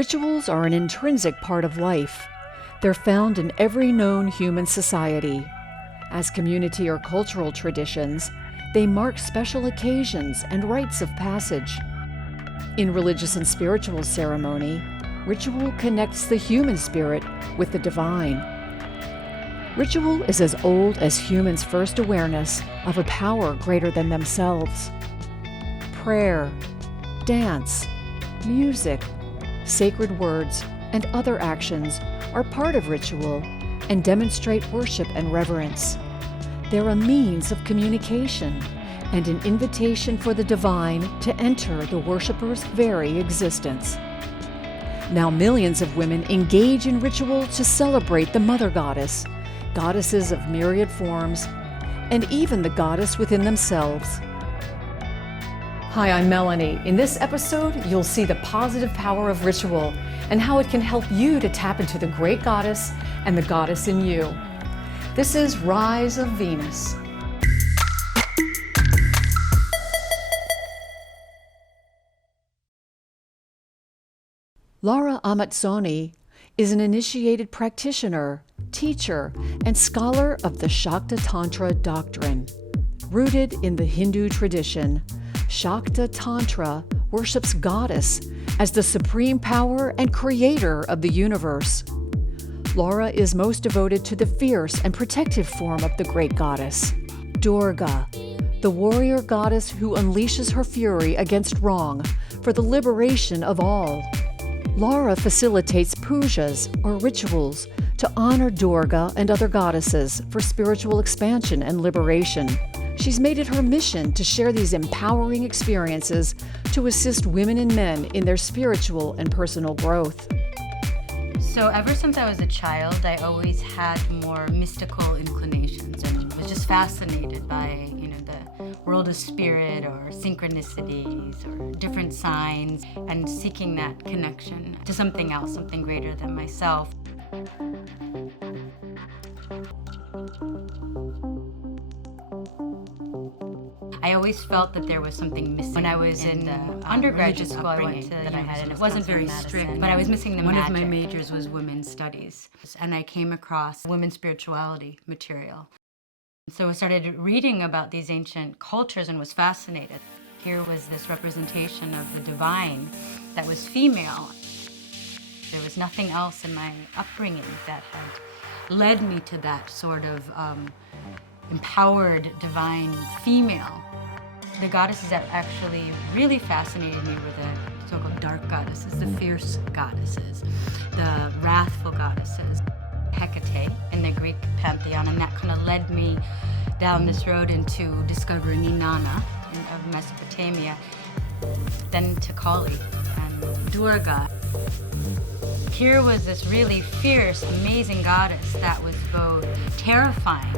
Rituals are an intrinsic part of life. They're found in every known human society. As community or cultural traditions, they mark special occasions and rites of passage. In religious and spiritual ceremony, ritual connects the human spirit with the divine. Ritual is as old as humans' first awareness of a power greater than themselves. Prayer, dance, music, sacred words, and other actions are part of ritual and demonstrate worship and reverence. They're a means of communication and an invitation for the divine to enter the worshiper's very existence. Now millions of women engage in ritual to celebrate the Mother Goddess, goddesses of myriad forms, and even the goddess within themselves. Hi, I'm Meloney. In this episode, you'll see the positive power of ritual and how it can help you to tap into the great goddess and the goddess in you. This is Rise of Venus. Laura Amazzone is an initiated practitioner, teacher, and scholar of the Shakta Tantra doctrine. Rooted in the Hindu tradition, Shakta Tantra worships Goddess as the supreme power and creator of the universe. Laura is most devoted to the fierce and protective form of the great goddess, Durga, the warrior goddess who unleashes her fury against wrong for the liberation of all. Laura facilitates pujas, or rituals, to honor Durga and other goddesses for spiritual expansion and liberation. She's made it her mission to share these empowering experiences to assist women and men in their spiritual and personal growth. So ever since I was a child, I always had more mystical inclinations and was just fascinated by, the world of spirit or synchronicities or different signs and seeking that connection to something else, something greater than myself. I always felt that there was something missing. When I was in undergraduate school, I went to that I had, and it wasn't very strict, but I was missing the magic. One of my majors was women's studies, and I came across women's spirituality material. So I started reading about these ancient cultures and was fascinated. Here was this representation of the divine that was female. There was nothing else in my upbringing that had led me to that sort of empowered divine female. The goddesses that actually really fascinated me were the so-called dark goddesses, the fierce goddesses, the wrathful goddesses, Hecate in the Greek pantheon, and that kind of led me down this road into discovering Inanna of Mesopotamia, then to Kali and Durga. Here was this really fierce, amazing goddess that was both terrifying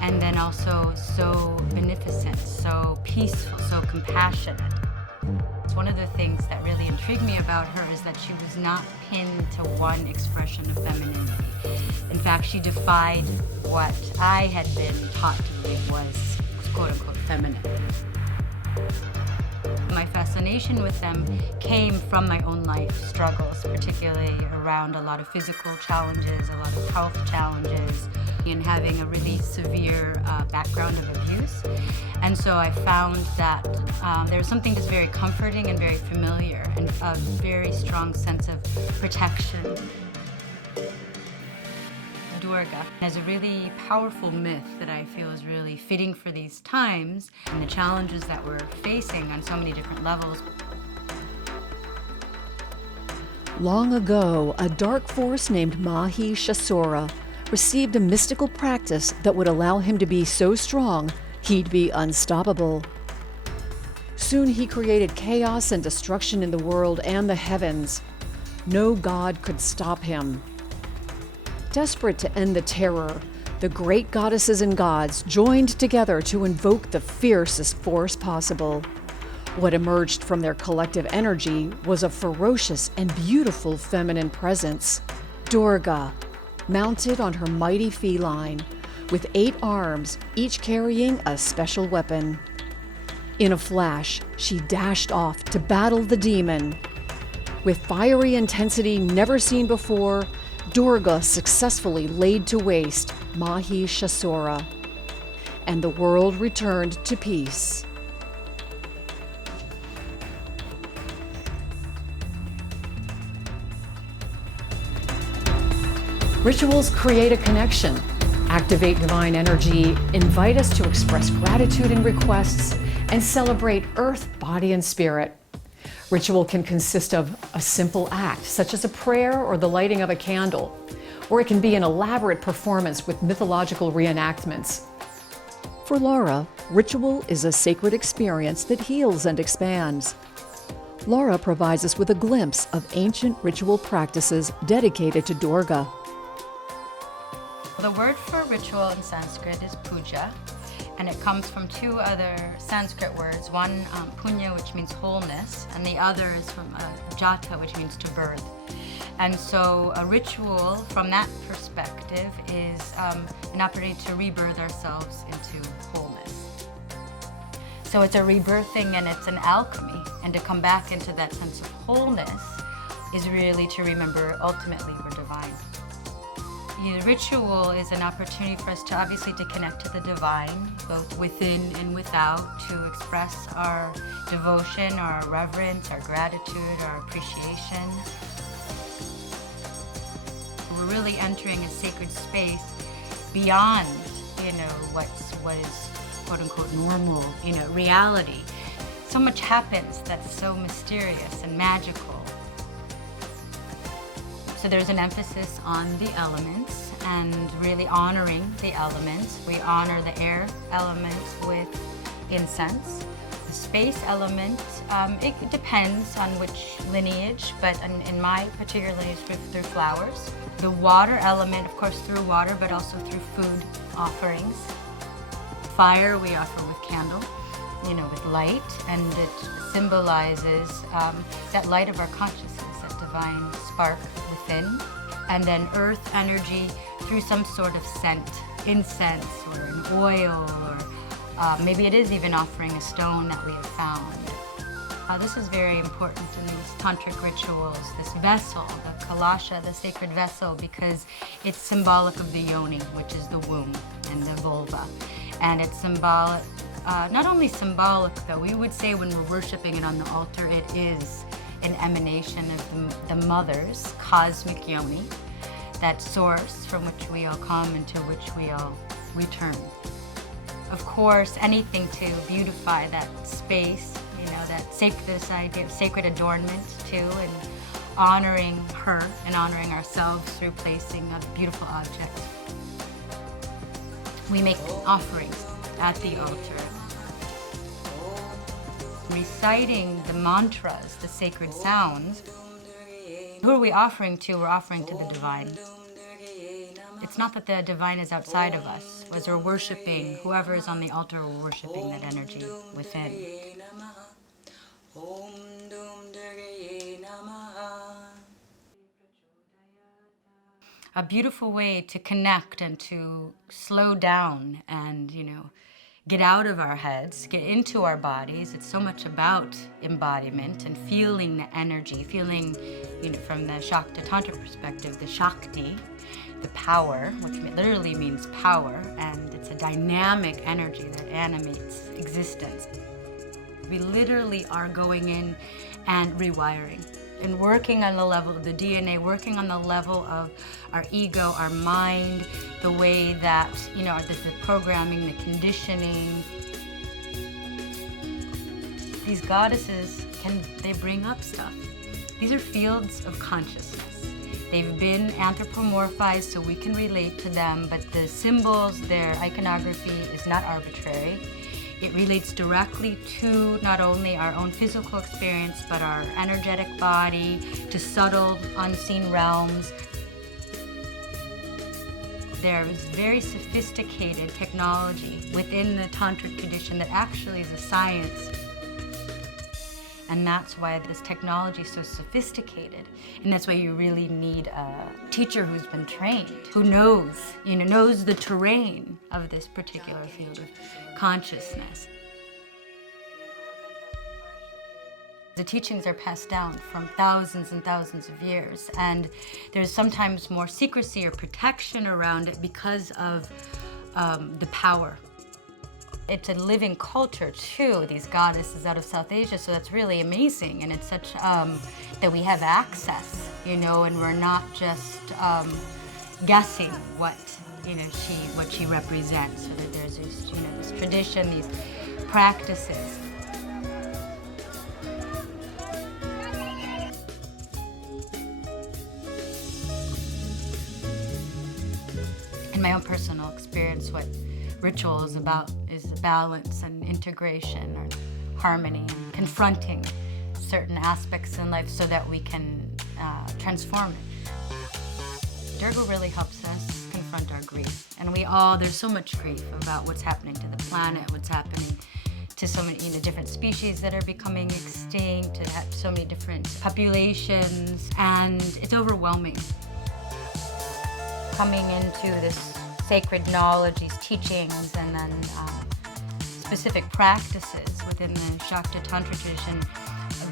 and then also so beneficent, so peaceful, so compassionate. One of the things that really intrigued me about her is that she was not pinned to one expression of femininity. In fact, she defied what I had been taught to believe was quote-unquote feminine. My fascination with them came from my own life struggles, particularly around a lot of physical challenges, a lot of health challenges, and having a really severe background of abuse. And so I found that there was something just very comforting and very familiar and a very strong sense of protection. Durga has a really powerful myth that I feel is really fitting for these times and the challenges that we're facing on so many different levels. Long ago, a dark force named Mahishasura received a mystical practice that would allow him to be so strong he'd be unstoppable. Soon he created chaos and destruction in the world and the heavens. No god could stop him. Desperate to end the terror, the great goddesses and gods joined together to invoke the fiercest force possible. What emerged from their collective energy was a ferocious and beautiful feminine presence, Durga, mounted on her mighty feline, with 8 arms, each carrying a special weapon. In a flash, she dashed off to battle the demon. With fiery intensity never seen before, Durga successfully laid to waste Mahishasura, and the world returned to peace. Rituals create a connection, activate divine energy, invite us to express gratitude and requests, and celebrate earth, body, and spirit. Ritual can consist of a simple act, such as a prayer or the lighting of a candle, or it can be an elaborate performance with mythological reenactments. For Laura, ritual is a sacred experience that heals and expands. Laura provides us with a glimpse of ancient ritual practices dedicated to Durga. The word for ritual in Sanskrit is puja, and it comes from two other Sanskrit words. One, punya, which means wholeness, and the other is from jata, which means to birth. And so a ritual, from that perspective, is an opportunity to rebirth ourselves into wholeness. So it's a rebirthing and it's an alchemy, and to come back into that sense of wholeness is really to remember ultimately we're divine. The ritual is an opportunity for us to obviously to connect to the divine, both within and without, to express our devotion, our reverence, our gratitude, our appreciation. We're really entering a sacred space beyond, what is quote unquote normal, reality. So much happens that's so mysterious and magical. So there's an emphasis on the elements and really honoring the elements. We honor the air element with incense. The space element, it depends on which lineage, but in my particular lineage, through flowers. The water element, of course, through water, but also through food offerings. Fire we offer with candle, with light, and it symbolizes that light of our consciousness, that divine spark within. And then earth energy through some sort of scent, incense or an oil, or maybe it is even offering a stone that we have found. This is very important in these tantric rituals, this vessel, the kalasha, the sacred vessel, because it's symbolic of the yoni, which is the womb and the vulva. And it's symbolic, not only symbolic though, we would say when we're worshiping it on the altar, it is an emanation of the mother's cosmic yoni, that source from which we all come and to which we all return. Of course, anything to beautify that space, that this idea of sacred adornment too, and honoring her and honoring ourselves through placing a beautiful object. We make offerings at the altar. Reciting the mantras, the sacred sounds. Who are we offering to? We're offering to the divine. It's not that the divine is outside of us. As we're worshiping, whoever is on the altar, we're worshiping that energy within. A beautiful way to connect and to slow down and, get out of our heads, get into our bodies. It's so much about embodiment and feeling the energy, feeling, from the Shakta Tantra perspective, the Shakti, the power, which literally means power, and it's a dynamic energy that animates existence. We literally are going in and rewiring and working on the level of the DNA, working on the level of our ego, our mind, the way that, the programming, the conditioning. These goddesses, they bring up stuff. These are fields of consciousness. They've been anthropomorphized so we can relate to them, but the symbols, their iconography is not arbitrary. It relates directly to not only our own physical experience, but our energetic body, to subtle, unseen realms. There is very sophisticated technology within the tantric tradition that actually is a science. And that's why this technology is so sophisticated. And that's why you really need a teacher who's been trained, who knows, knows the terrain of this particular field of consciousness. The teachings are passed down from thousands and thousands of years, and there's sometimes more secrecy or protection around it because of the power. It's a living culture too, these goddesses out of South Asia, so that's really amazing, and it's such that we have access, you know, and we're not just guessing what she represents. So that there's this, you know, this tradition, these practices. In my own personal experience, what ritual is about is balance and integration or harmony, and confronting certain aspects in life so that we can transform it. Durga really helps us confront our grief. And there's so much grief about what's happening to the planet, what's happening to so many different species that are becoming extinct, to have so many different populations, and it's overwhelming. Coming into this sacred knowledge, these teachings, and then specific practices within the Shakta Tantra tradition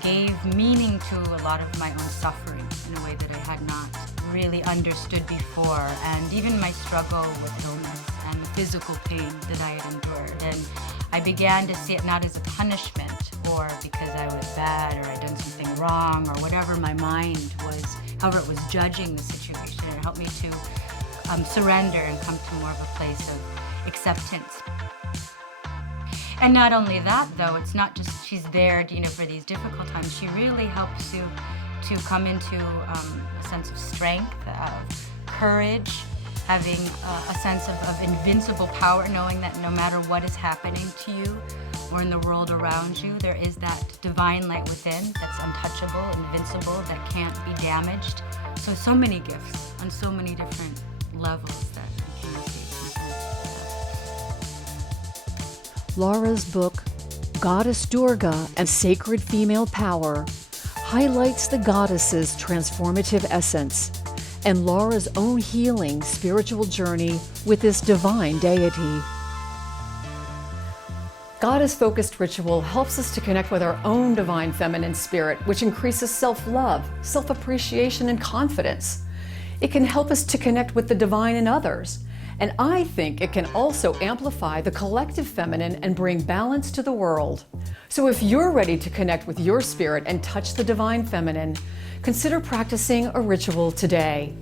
gave meaning to a lot of my own suffering in a way that I had not really understood before, and even my struggle with illness and the physical pain that I had endured. And I began to see it not as a punishment or because I was bad or I'd done something wrong or whatever my mind was, however it was judging the situation. It helped me to surrender and come to more of a place of acceptance. And not only that, though, it's not just she's there, for these difficult times. She really helps you to come into a sense of strength, of courage, having a sense of invincible power, knowing that no matter what is happening to you or in the world around you, there is that divine light within that's untouchable, invincible, that can't be damaged. So many gifts on so many different levels that we can receive. Laura's book, Goddess Durga and Sacred Female Power, highlights the goddess's transformative essence and Laura's own healing spiritual journey with this divine deity. Goddess-focused ritual helps us to connect with our own divine feminine spirit, which increases self-love, self-appreciation, and confidence. It can help us to connect with the divine in others. And I think it can also amplify the collective feminine and bring balance to the world. So if you're ready to connect with your spirit and touch the divine feminine, consider practicing a ritual today.